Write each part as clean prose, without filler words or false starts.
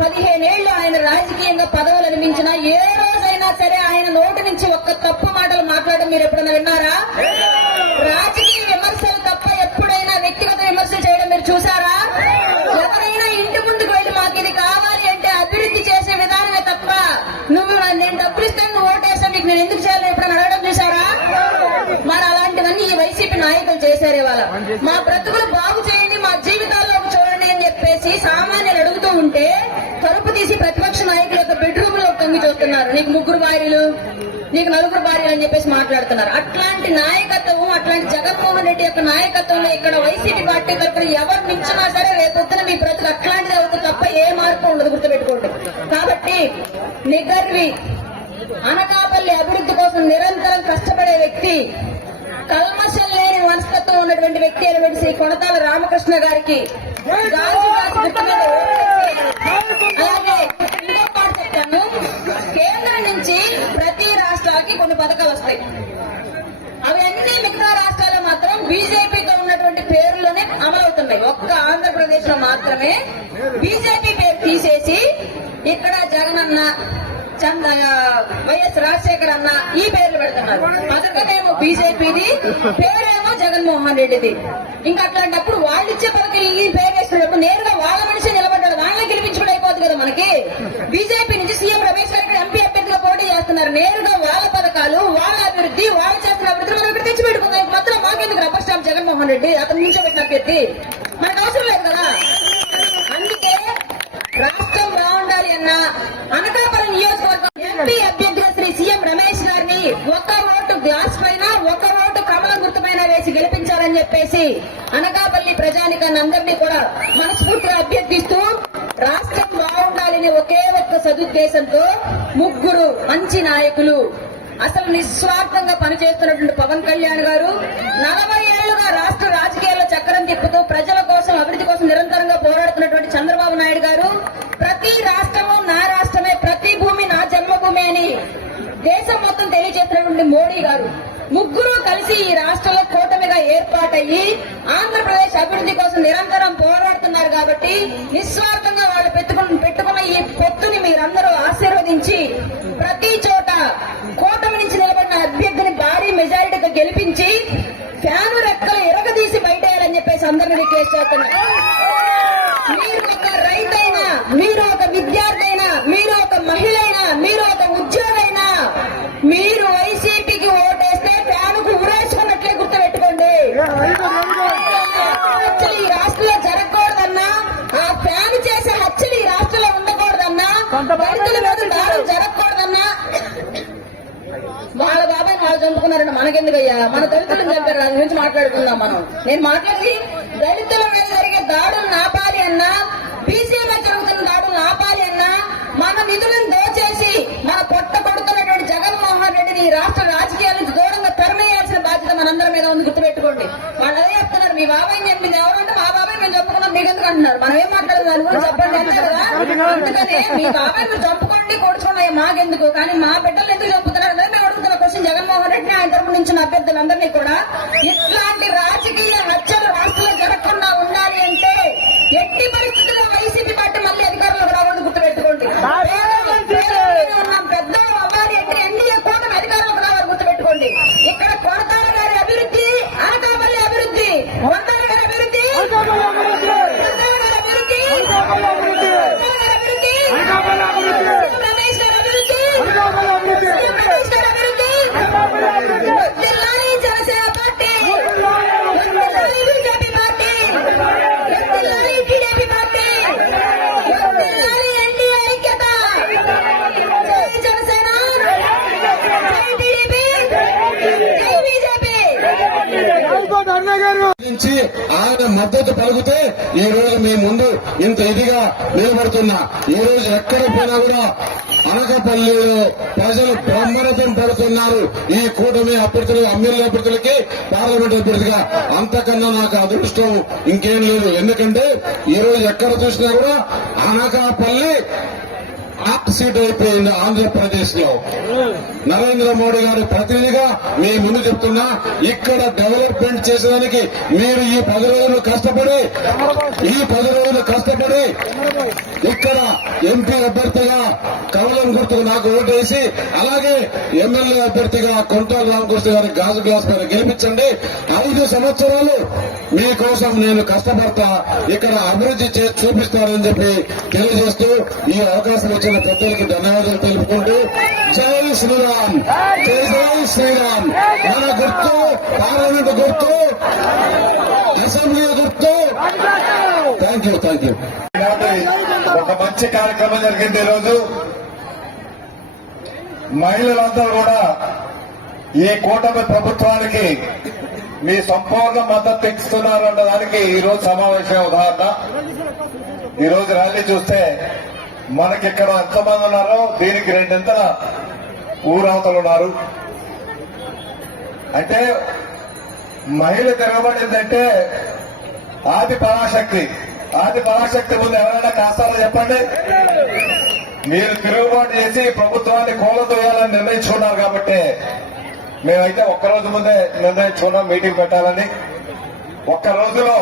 15 ఏళ్లు ఆయన రాజకీయంగా పదవులు అనిపించినా ఏ రోజైనా సరే ఆయన నోటి నుంచి ఒక్క తప్పు మాటలు మాట్లాడడం మీరు ఎప్పుడైనా విన్నారా? రాజకీయ విమర్శలు తప్ప ఎప్పుడైనా వ్యక్తిగత విమర్శలు చేయడం మీరు చూసారా? ఎవరైనా ఇంటి ముందుకు వెళ్ళి మాకు ఇది కావాలి అంటే అభివృద్ధి చేసే విధానమే తప్ప నువ్వు నేను డబ్బులు ఇస్తాను నువ్వు ఓటేస్తా నీకు నేను ఎందుకు చేయాలి ఎప్పుడైనా అడగడం చూసారా? మరి అలాంటివన్నీ ఈ వైసీపీ నాయకులు చేశారే వాళ్ళ. మా బ్రతుకులు బాగు చేయండి, మా జీవితాల్లో చూడండి అని చెప్పేసి సామాన్యులు అడుగుతూ ఉంటే తలుపు తీసి ప్రతిపక్ష నాయకుల యొక్క బెడ్రూమ్ లో తొంగి చూస్తున్నారు. నీకు 3 భార్యలు, నీకు 4 భార్యలు అని చెప్పేసి మాట్లాడుతున్నారు. అట్లాంటి నాయకత్వం, అట్లాంటి జగన్మోహన్ రెడ్డి యొక్క నాయకత్వంలో ఇక్కడ వైసీపీ పార్టీ తరఫున ఎవరు మించినా సరే రేపొద్దున మీ బ్రతుకు అట్లాంటిది అవుతుంది తప్ప ఏ మార్పు ఉండదు, గుర్తుపెట్టుకోండి. కాబట్టి నిగర్వి అనకాపల్లి అభివృద్ధి కోసం నిరంతరం కష్టపడే వ్యక్తి, కల్మషం లేని మనస్తత్వం ఉన్నటువంటి వ్యక్తి అయినటువంటి శ్రీ కొనతాల రామకృష్ణ గారికి అలాగే ఇంకో మాట చెప్తాను. కేంద్రం నుంచి ప్రతి రాష్ట్రాలకి కొన్ని పథకాలు వస్తాయి. అవి అన్ని మిగతా రాష్ట్రాల్లో మాత్రం బీజేపీతో ఉన్నటువంటి పేరులోనే అమలవుతున్నాయి. ఒక్క ఆంధ్రప్రదేశ్ లో మాత్రమే బీజేపీ పేరు తీసేసి ఇక్కడ జగనన్న, వైఎస్ రాజశేఖర్ అన్న ఈ పేర్లు పెడుతున్నారు. పథకమేమో బీజేపీది, పేరేమో జగన్మోహన్ రెడ్డిది. ఇంకా అట్లాంటప్పుడు వాళ్ళు ఇచ్చే పథకం ఈ పేరు వేసుకున్నప్పుడు నేరుగా వాళ్ళ మనిషి నిలబడ్డాడు, వాళ్ళని గెలిపించుకుంటూ అయిపోతుంది కదా మనకి. బీజేపీ నుంచి సీఎం రమేష్ గారికి ఎంపీ అభ్యర్థిగా పోటీ చేస్తున్నారు. నేరుగా వాళ్ళ పథకాలు, వాళ్ళ అభివృద్ధి, వాళ్ళు చేస్తున్న అభివృద్ధి మనం ఇక్కడ తెచ్చిపెట్టుకుందాం. మాత్రం మాకెందుకు రబ్బర్ స్టాంప్ జగన్మోహన్ రెడ్డి అతను నిల్చోబెట్టిన అభ్యర్థి మనకు అవసరం లేదు కదా. అందుకే రాష్ట్రం బాగుండాలి అన్న అనకాపల్లి నియోజకవర్గం ఎంపీ అభ్యర్థిగా శ్రీ సీఎం రమేష్ గారిని ఒక ఓటు గ్లాస్ పైన, ఒక ఓటు కమలం గుర్తుపైన వేసి గెలిపించాలని చెప్పేసి అనకాపల్లి ప్రజానికాన్ని అందరినీ కూడా మనస్ఫూర్తిగా అభ్యర్థిస్తూ రాష్ట్రం బాగుండాలని ఒకే ఒక్క సదుద్దేశంతో 3 మంచి నాయకులు, అసలు నిస్వార్థంగా పనిచేస్తున్నటువంటి పవన్ కళ్యాణ్ గారు, 40 ఏళ్లుగా రాష్ట్ర రాజకీయాల్లో చక్రం తిప్పుతూ ప్రజల కోసం, అభివృద్ధి కోసం నిరంతరంగా పోరాడుతున్నటువంటి చంద్రబాబు నాయుడు గారు, ప్రతి రాష్ట్రము నా రాష్ట్రమే, ప్రతి భూమి నా జన్మభూమి అని దేశం మొత్తం తెలియజేస్తున్నటువంటి మోడీ గారు, 3 కలిసి ఈ రాష్ట్రంలో కూటమిగా ఏర్పాటయ్యి ఆంధ్రప్రదేశ్ అభివృద్ధి కోసం నిరంతరం పోరాడుతున్నారు. కాబట్టి నిస్వార్థంగా వాళ్ళు పెట్టుకున్న ఈ పొత్తుని మీరందరూ ఆశీర్వదించి ప్రతి చోట కూటమి నుంచి నిలబడిన అభ్యర్థిని భారీ మెజారిటీతో గెలిపించి ఫ్యాను రెక్కలు ఎరగదీసి బయటేయాలని చెప్పేసి అందరినీ రిక్వెస్ట్ చేస్తున్నారు. మీరు ఒక రైతైనా, మీరు ఒక విద్యార్థి అయినా, మీరు ఒక మహిళ అయినా, మీరు ఒక ఉద్యోగైనా, మీరు వైసీపీకి ఓటేస్తే ఫ్యానుకు ఉరేసుకున్నట్లే గుర్తుపెట్టుకోండి. హత్యలు ఈ రాష్ట్రంలో జరగకూడదన్నా, ఆ ఫ్యాన్ చేసే హత్యలు ఈ రాష్ట్రంలో ఉండకూడదన్నా, దళితుల మీద దాడులు జరగకూడదన్నా, వాళ్ళ బాబాయ్ వాళ్ళు చంపుకున్నారంటే మనకెందుకయ్యా? మన దళితులను చంపారు, దాని గురించి మాట్లాడుకుందాం మనం. నేను మాట్లాడి దళితుల మీద జరిగే దాడులు ఆపాలి అన్నా, బీసీ మీద జరుగుతున్న దాడులు ఆపాలి అన్నా, మన నిధులను దోచేసి మన పొట్ట కొడుతున్నటువంటి జగన్మోహన్ రెడ్డిని ఈ రాష్ట్ర రాజకీయాల నుంచి దూరంగా తరిమేయాల్సిన బాధ్యత మనందరి మీద ఉంది, గుర్తుపెట్టుకోండి. వాళ్ళు అదే చెప్తున్నారు, మీ బాబాయ్ చెప్పింది ఎవరంటే మా బాబాయ్ మేము చెప్పుకున్నాం మీకెందుకు అంటున్నారు. మనం ఏం మాట్లాడదు దాని గురించి చెప్పండి అంతే కదా. అందుకనే మీ బాబాయ్ మీరు చంపుకోండి, కూర్చుకున్నాయి మాకెందుకు, కానీ మా బిడ్డలు ఎందుకు చంపుతున్నారు అనేది మేము అడుగుతున్న క్వశ్చన్ జగన్మోహన్ రెడ్డిని, ఆయన తరపు నుంచి అభ్యర్థులందరినీ కూడా. ఇట్లాంటి రాజకీయ హత్యలు రాష్ట్రంలో జరగకుండా ఉండాలి అంటే ఎట్టి పరిస్థితుల్లో వైసీపీ పార్టీ మళ్ళీ అధికారంలోకి రావడం గుర్తుపెట్టుకోండి. ఉన్నాం పెద్దలు అవ్వాలి అంటే ఎన్డీఏ కూటమి అధికారంలోకి రావాలి గుర్తుపెట్టుకోండి. ఇక్కడ కొనతాల గారి అభివృద్ధి, అనకాపల్లి అభివృద్ధి, కొనతాల గారి అభివృద్ధి, రమేష్ గారి అభివృద్ధి, Janasena party, BJP party, TDP party, NDA ఐక్యత, జనసేన, టీడీపీ, బీజేపీ నుంచి ఆయన మద్దతు పలుకుతే ఈ రోజు మీ ముందు ఇంత ఇదిగా నిలబడుతున్నా. ఈ రోజు ఎక్కడ పోయినా కూడా అనకాపల్లిలో ప్రజలు బ్రహ్మరథం పడుతున్నారు ఈ కూటమి అభ్యర్థులు, ఎమ్మెల్యే అభ్యర్థులకి, పార్లమెంట్ అభ్యర్థిగా. అంతకన్నా నాకు అదృష్టం ఇంకేం లేదు. ఎందుకంటే ఈ రోజు ఎక్కడ చూసినా కూడా అనకాపల్లి హాట్ సీట్ అయిపోయింది ఆంధ్రప్రదేశ్ లో. నరేంద్ర మోడీ గారి ప్రతినిధిగా మీ ముందు చెప్తున్నా, ఇక్కడ డెవలప్మెంట్ చేసేదానికి మీరు ఈ 10 రోజులు కష్టపడి ఇక్కడ ఎంపీ అభ్యర్థిగా కమలం గుర్తుకు నాకు ఓటేసి, అలాగే ఎమ్మెల్యే అభ్యర్థిగా కొంటాల రామకృష్ణ గారి గాజు గ్లాస్ పైన గెలిపించండి. 5 సంవత్సరాలు మీకోసం నేను కష్టపడతా, ఇక్కడ అభివృద్ధి చేసి చూపిస్తానని చెప్పి తెలియజేస్తూ ఈ అవకాశం ఇచ్చిన పెద్దలకు ధన్యవాదాలు తెలుపుకుంటూ, జై శ్రీరామ్, జై శ్రీరామ్. మన గుర్తు పార్లమెంట్ గుర్తు, అసెంబ్లీ గుర్తు. Thank you. ఒక మంచి కార్యక్రమం జరిగింది ఈరోజు. మహిళలందరూ కూడా ఈ కూటమి ప్రభుత్వానికి మీ సంపూర్ణ మద్దతు ఇస్తున్నారు అన్నదానికి ఈ రోజు సమావేశం ఉదాహరణ. ఈ రోజు ర్యాలీ చూస్తే మనకి ఇక్కడ ఎంతమంది ఉన్నారో దీనికి 2 ఊరవతలు ఉన్నారు. అంటే మహిళ తిరగబడిందంటే ఆది పరాశక్తి ముందు ఎవరైనా కాస్తారో చెప్పండి. మీరు తిరుగుబాటు చేసి ప్రభుత్వాన్ని కూలదోయాలని నిర్ణయించుకున్నారు కాబట్టి మేమైతే ఒక్కరోజు ముందే నిర్ణయించుకున్నాం మీటింగ్ పెట్టాలని. ఒక్క రోజులో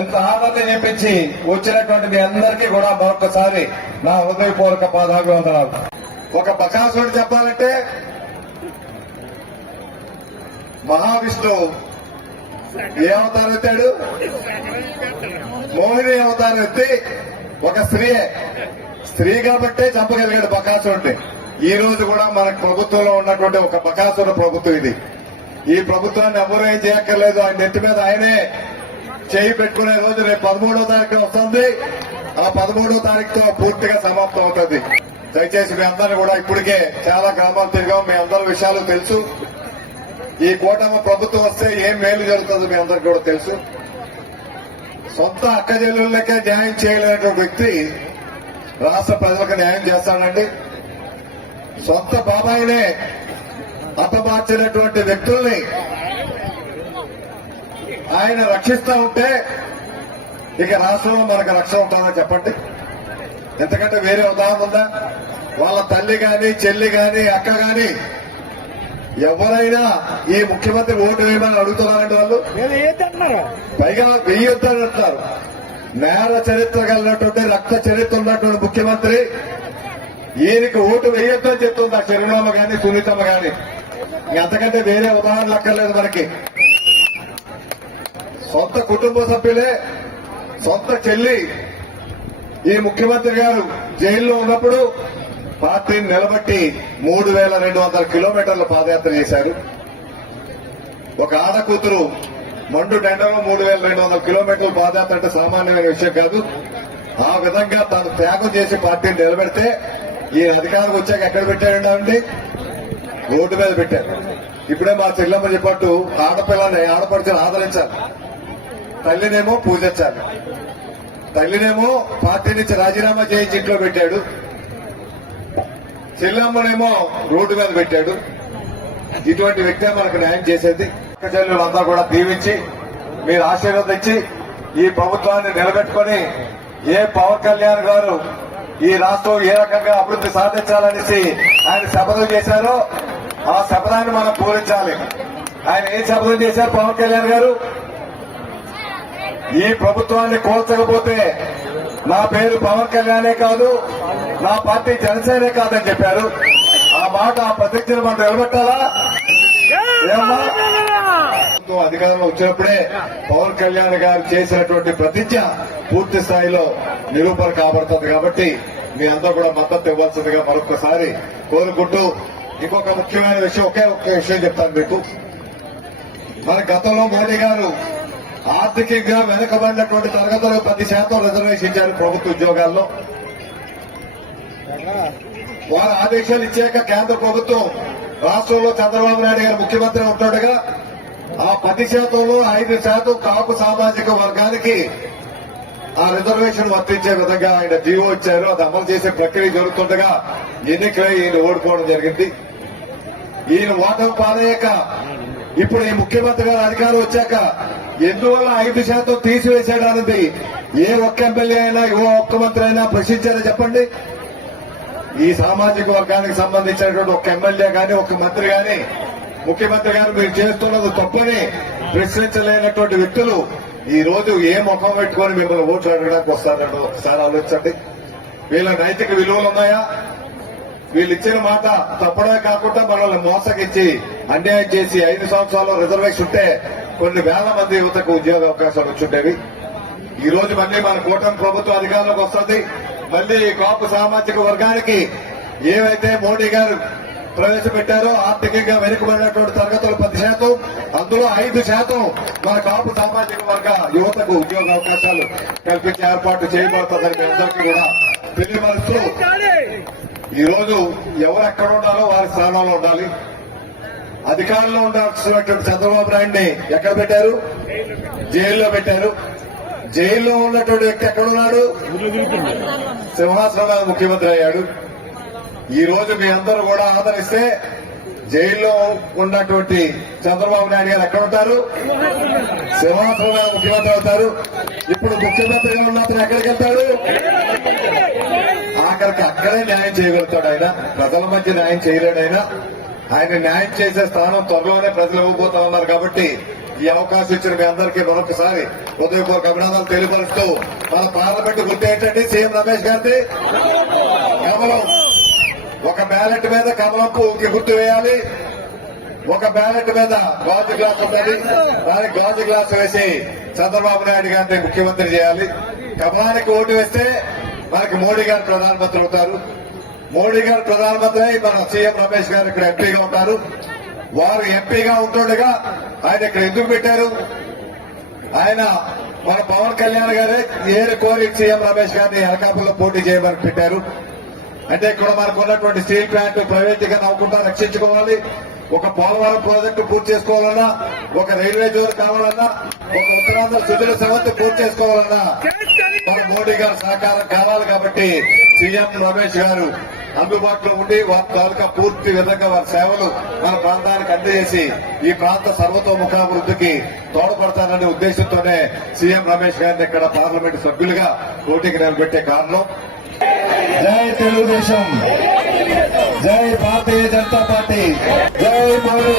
ఇంత ఆదరణ చూపించి వచ్చినటువంటి మీ అందరికీ కూడా మరొకసారి నా హృదయపూర్వక పాదాభివందనాలు. ఒక బకాసుడు చెప్పాలంటే మహావిష్ణువు ఏ అవతారం ఎత్తాడు? మోహిని అవతారం ఎత్తి ఒక స్త్రీ కాబట్టే చంపగలిగాడు బకాసురుడిని. ఈ రోజు కూడా మనకు ప్రభుత్వంలో ఉన్నటువంటి ఒక బకాసుర ప్రభుత్వం ఇది. ఈ ప్రభుత్వాన్ని ఎవరూ ఏం చేయక్కర్లేదు. ఆయన నెత్తి మీద ఆయనే చేయి పెట్టుకునే రోజు రేపు 13వ తారీఖు వస్తుంది. ఆ 13వ తారీఖుతో పూర్తిగా సమాప్తం అవుతుంది. దయచేసి మీ అందరినీ కూడా ఇప్పటికే చాలా గ్రామాలు తిరిగాం, మీ అందరి విషయాలు తెలుసు. ఈ కూటమి ప్రభుత్వం వస్తే ఏం మేలు జరుగుతుందో మీ అందరికీ కూడా తెలుసు. సొంత అక్క చెల్లెళ్ళకే న్యాయం చేయలేనటువంటి వ్యక్తి రాష్ట్ర ప్రజలకు న్యాయం చేస్తాడండి. సొంత బాబాయినే హతమార్చినటువంటి వ్యక్తుల్ని ఆయన రక్షిస్తా ఉంటే ఇక రాష్ట్రంలో మనకు రక్షణ ఉంటుందా చెప్పండి? ఎందుకంటే వేరే ఉదాహరణ ఉందా? వాళ్ళ తల్లి గాని, చెల్లి గాని, అక్క గాని ఎవరైనా ఈ ముఖ్యమంత్రి ఓటు వేయమని అడుగుతున్నారండి. వాళ్ళు పైగా వెయ్యొద్దంటున్నారు. నేర చరిత్ర కలిగినటువంటి రక్త చరిత్ర ఉన్నటువంటి ముఖ్యమంత్రి ఈయనకి ఓటు వేయొద్దని చెప్తుంది ఆ చిరునామ గాని, సునీతమ్మ గాని. అంతకంటే వేరే ఉదాహరణలు అక్కర్లేదు మనకి. సొంత కుటుంబ సభ్యులే, సొంత చెల్లి ఈ ముఖ్యమంత్రి గారు జైల్లో ఉన్నప్పుడు పార్టీని నిలబట్టి 3200 కిలోమీటర్ల పాదయాత్ర చేశారు. ఒక ఆడ కూతురు మండు టెండర్లో 3200 కిలోమీటర్ల పాదయాత్ర అంటే సామాన్యమైన విషయం కాదు. ఆ విధంగా తాను త్యాగం చేసి పార్టీని నిలబెడితే ఈ అధికారం వచ్చాక ఎక్కడ పెట్టారండి? రోడ్డు మీద పెట్టారు. ఇప్పుడే మా చెల్లమ్మ చెప్పట్టు ఆడపిల్లని, ఆడపడిచని ఆదరించాలి, తల్లినేమో పూజించాలి. తల్లినేమో పార్టీ నుంచి రాజీనామా చేయించి ఇంట్లో పెట్టాడు, చెల్లమ్మనేమో రోడ్డు మీద పెట్టాడు. ఇటువంటి వ్యక్తే మనకు న్యాయం చేసేది. చెల్లెలంతా కూడా దీవించి మీరు ఆశీర్వదించి ఈ ప్రభుత్వాన్ని నిలబెట్టుకుని ఏ పవన్ కళ్యాణ్ గారు ఈ రాష్ట్రం ఏ రకంగా అభివృద్ధి సాధించాలనేసి ఆయన శపథం చేశారో ఆ శపథాన్ని మనం పూరించాలి. ఆయన ఏం శపథం చేశారు పవన్ కళ్యాణ్ గారు? ఈ ప్రభుత్వాన్ని కోల్చకపోతే నా పేరు పవన్ కళ్యాణే కాదు, నా పార్టీ జనసేనే కాదని చెప్పారు. ఆ మాట, ఆ ప్రతిజ్ఞను మనం నిలబెట్టాలా? అధికారంలో వచ్చినప్పుడే పవన్ కళ్యాణ్ గారు చేసినటువంటి ప్రతిజ్ఞ పూర్తి స్థాయిలో నిరూపణ కాబడుతుంది. కాబట్టి మీ అందరూ కూడా మద్దతు ఇవ్వాల్సిందిగా మరొకసారి కోరుకుంటూ, ఇంకొక ముఖ్యమైన విషయం, ఒకే విషయం చెప్తాను మీకు. మన గతంలో మోడీ గారు ఆర్థికంగా వెనుకబడినటువంటి తరగతులకు 10% రిజర్వేషన్ ఇచ్చారు ప్రభుత్వ ఉద్యోగాల్లో. వారు ఆదేశాలు ఇచ్చాక కేంద్ర ప్రభుత్వం రాష్ట్రంలో చంద్రబాబు నాయుడు గారు ముఖ్యమంత్రి ఉంటుండగా ఆ 10%లో 5% కాపు సామాజిక వర్గానికి ఆ రిజర్వేషన్ వర్తించే విధంగా ఆయన జీవో ఇచ్చారు. అది అమలు చేసే ప్రక్రియ జరుగుతుండగా ఎన్నికలై ఈయన ఓడిపోవడం జరిగింది. ఈయన ఓటమి పాలయ్యాక ఇప్పుడు ఈ ముఖ్యమంత్రి గారు అధికారం వచ్చాక ఎందువల్ల 5% తీసివేశాడన్నది ఏ ఒక్క ఎమ్మెల్యే అయినా, ఏ ఒక్క మంత్రి అయినా ప్రశ్నించారో చెప్పండి. ఈ సామాజిక వర్గానికి సంబంధించినటువంటి ఒక ఎమ్మెల్యే గాని ఒక మంత్రి గాని ముఖ్యమంత్రి గారు మీరు చేస్తున్నది తప్పని ప్రశ్నించలేనటువంటి వ్యక్తులు ఈ రోజు ఏ ముఖం పెట్టుకొని మిమ్మల్ని ఓట్లు అడగడానికి వస్తారో ఒకసారి ఆలోచించండి. వీళ్ళ నైతిక విలువలు ఉన్నాయా? వీళ్ళు ఇచ్చిన మాట తప్పడమే కాకుండా మనల్ని మోసగించి అన్యాయం చేసి 5 సంవత్సరాలు రిజర్వేషన్ ఉంటే కొన్ని వేల మంది యువతకు ఉద్యోగ అవకాశాలు వచ్చుండేవి. ఈ రోజు మళ్ళీ మన కూటమి ప్రభుత్వం అధికారంలోకి వస్తుంది. మళ్ళీ కాపు సామాజిక వర్గానికి ఏవైతే మోడీ గారు ప్రవేశపెట్టారో ఆర్థికంగా వెనుకబడినటువంటి తరగతులు 10%, అందులో 5% మన కాపు సామాజిక వర్గ యువతకు ఉద్యోగ అవకాశాలు కల్పించే ఏర్పాటు చేయబడుతుందని మీ అందరికీ కూడా తెలియపరుస్తూ ఈ రోజు ఎవరు ఎక్కడ ఉండాలో వారి స్థానంలో ఉండాలి. అధికారంలో ఉండాల్సినటువంటి చంద్రబాబు నాయుడిని ఎక్కడ పెట్టారు? జైల్లో పెట్టారు. జైల్లో ఉన్నటువంటి వ్యక్తి ఎక్కడున్నాడు? సింహాసనం మీద ముఖ్యమంత్రి అయ్యాడు. ఈ రోజు మీ అందరూ కూడా ఆదరిస్తే జైల్లో ఉన్నటువంటి చంద్రబాబు నాయుడు గారు ఎక్కడ ఉంటారు? సింహాసనం మీద ముఖ్యమంత్రి అవుతారు. ఇప్పుడు ముఖ్యమంత్రిగా ఉన్న అతను ఎక్కడికి వెళ్తాడు? ఆఖరికి అక్కడే న్యాయం చేయగలుగుతాడు ఆయన. ప్రజల మధ్య న్యాయం చేయలేడు ఆయన. ఆయన న్యాయం చేసే స్థానం త్వరలోనే ప్రజలు ఇవ్వబోతా ఉన్నారు. కాబట్టి ఈ అవకాశం ఇచ్చిన మీ అందరికీ మరొకసారి హృదయపూర్వక అభినందనలు తెలియపరుస్తూ మన పార్లమెంట్ గుర్తు ఏంటంటే సీఎం రమేష్ గారిది కమలం. ఒక బ్యాలెట్ మీద కమలం పువ్వుకి గుర్తు వేయాలి. ఒక బ్యాలెట్ మీద గాజు గ్లాస్ ఉంటుంది. దానికి గాజు గ్లాస్ వేసి చంద్రబాబు నాయుడు గారిని ముఖ్యమంత్రి చేయాలి. కమలానికి ఓటు వేస్తే మనకి మోడీ గారు ప్రధానమంత్రి అవుతారు. మోడీ గారు ప్రధానమంత్రి అయి మన సీఎం రమేష్ గారు ఇక్కడ ఎంపీగా ఉంటారు. వారు ఎంపీగా ఉంటుండగా ఆయన ఇక్కడ ఎందుకు పెట్టారు? ఆయన మన పవన్ కళ్యాణ్ గారే ఏరు కోరి సీఎం రమేష్ గారిని అనకాపల్లిలో పోటీ చేయమని పెట్టారు. అంటే ఇక్కడ మనకు ఉన్నటువంటి స్టీల్ ప్లాంట్ ప్రైవేటీకరణ అవ్వకుండా రక్షించుకోవాలి. ఒక పోలవరం ప్రాజెక్టు పూర్తి చేసుకోవాలన్నా, ఒక రైల్వే జోన్ కావాలన్నా, ఒక ఉత్తరాంధ్ర సుజల సవంతి పూర్తి చేసుకోవాలన్నా మన మోడీ గారు సహకారం కావాలి. కాబట్టి సీఎం రమేష్ గారు అందుబాటులో ఉండి వారి తాలూకా పూర్తి విధంగా వారి సేవలు మన ప్రాంతానికి అందజేసి ఈ ప్రాంత సర్వతోముఖాభివృద్ధికి తోడ్పడతారనే ఉద్దేశంతోనే సీఎం రమేష్ గారిని ఇక్కడ పార్లమెంటు సభ్యులుగా పోటీకి నిలబెట్టే కారణం. జై తెలుగుదేశం, జై భారతీయ జనతా పార్టీ, జై మోడీ.